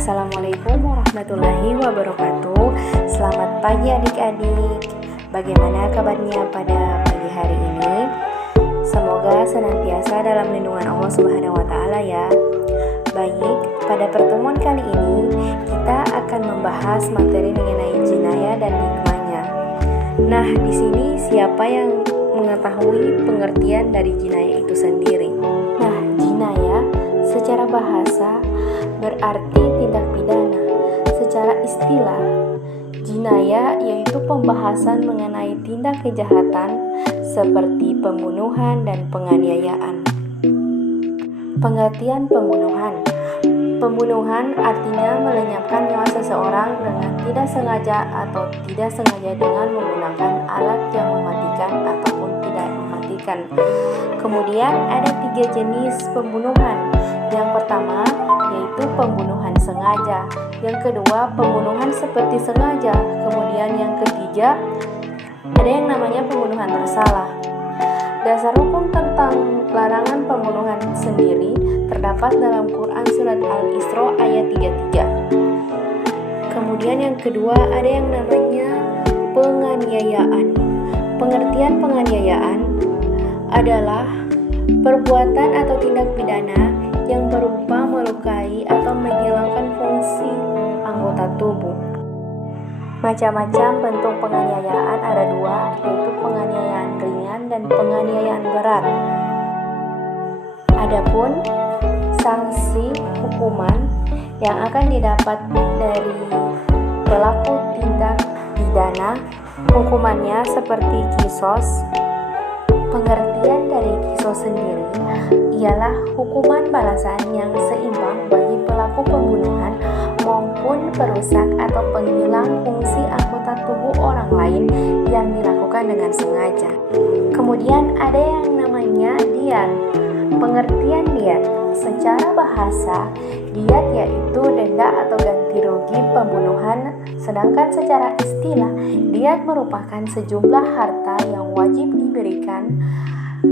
Assalamualaikum warahmatullahi wabarakatuh. Selamat pagi adik-adik. Bagaimana kabarnya pada pagi hari ini? Semoga senantiasa dalam lindungan Allah Subhanahu wa taala ya. Baik, pada pertemuan kali ini kita akan membahas materi mengenai jinayah dan hikmahnya. Nah, di sini siapa yang mengetahui pengertian dari jinayah itu sendiri? Nah, jinayah secara bahasa berarti tindak pidana. Secara istilah, jinayah yaitu pembahasan mengenai tindak kejahatan seperti pembunuhan dan penganiayaan. Pengertian pembunuhan. Pembunuhan artinya melenyapkan nyawa seseorang dengan tidak sengaja atau tidak sengaja dengan menggunakan alat yang mematikan ataupun tidak mematikan. Kemudian ada 3 jenis pembunuhan. Yang pertama yaitu pembunuhan sengaja. Yang kedua pembunuhan seperti sengaja. Kemudian yang ketiga ada yang namanya pembunuhan bersalah. Dasar hukum tentang larangan pembunuhan sendiri terdapat dalam Quran Surat Al-Isra ayat 33. Kemudian yang kedua ada yang namanya penganiayaan. Pengertian penganiayaan adalah perbuatan atau tindak pidana yang berupa melukai atau menghilangkan fungsi anggota tubuh. Macam-macam bentuk penganiayaan ada 2, yaitu penganiayaan ringan dan penganiayaan berat. Adapun sanksi hukuman yang akan didapat dari pelaku tindak pidana, hukumannya seperti kisos. Pengertian dari kisos sendiri ialah hukuman balasan yang seimbang bagi pelaku pembunuhan maupun perusak atau penghilang fungsi anggota tubuh orang lain yang dilakukan dengan sengaja. Kemudian ada yang namanya diat. Pengertian diat secara bahasa, diat yaitu denda atau ganti rugi pembunuhan, sedangkan secara istilah, diat merupakan sejumlah harta yang wajib diberikan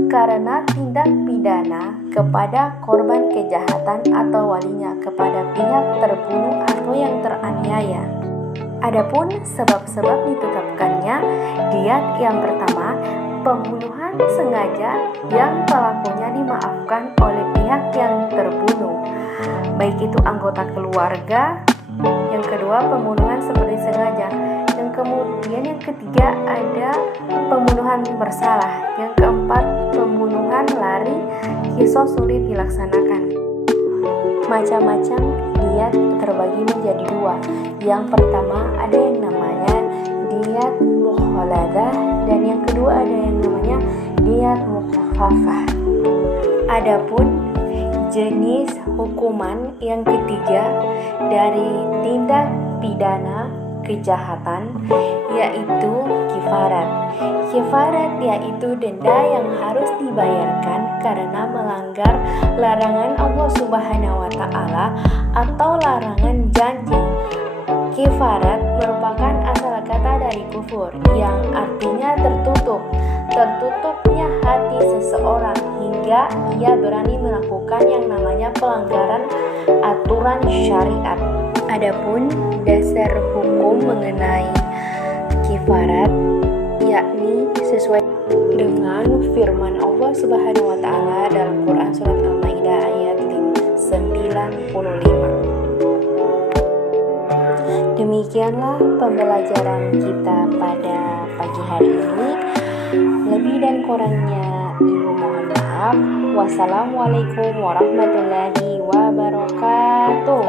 karena tindak pidana kepada korban kejahatan atau walinya kepada pihak terbunuh atau yang teraniaya. Adapun sebab-sebab ditetapkannya diat yang pertama, pembunuhan sengaja yang pelakunya dimaafkan oleh pihak yang terbunuh, baik itu anggota keluarga. Yang kedua, pembunuhan seperti sengaja. Yang kemudian yang ketiga ada pembunuhan bersalah. Yang keempat, pembunuhan lari, kisos sulit dilaksanakan. Macam-macam diat terbagi menjadi 2. Yang pertama ada yang namanya diat mukhaladah dan yang kedua ada yang namanya diat mukhafafah. Adapun jenis hukuman yang ketiga dari tindak pidana kejahatan yaitu kifarat. Kifarat yaitu denda yang harus dibayarkan karena melanggar larangan Allah Subhanahu wa taala atau larangan janji. Kifarat merupakan asal kata dari kufur yang artinya tertutup. Tertutupnya hati seseorang hingga ia berani melakukan yang namanya pelanggaran aturan syariat. Adapun dasar hukum mengenai kifarat yakni sesuai dengan firman Allah Subhanahu wa taala dalam Quran Surat Al-Maidah ayat 95. Demikianlah pembelajaran kita pada pagi hari ini. Lebih dan kurangnya Ibu mohon maaf. Wassalamualaikum warahmatullahi wabarakatuh.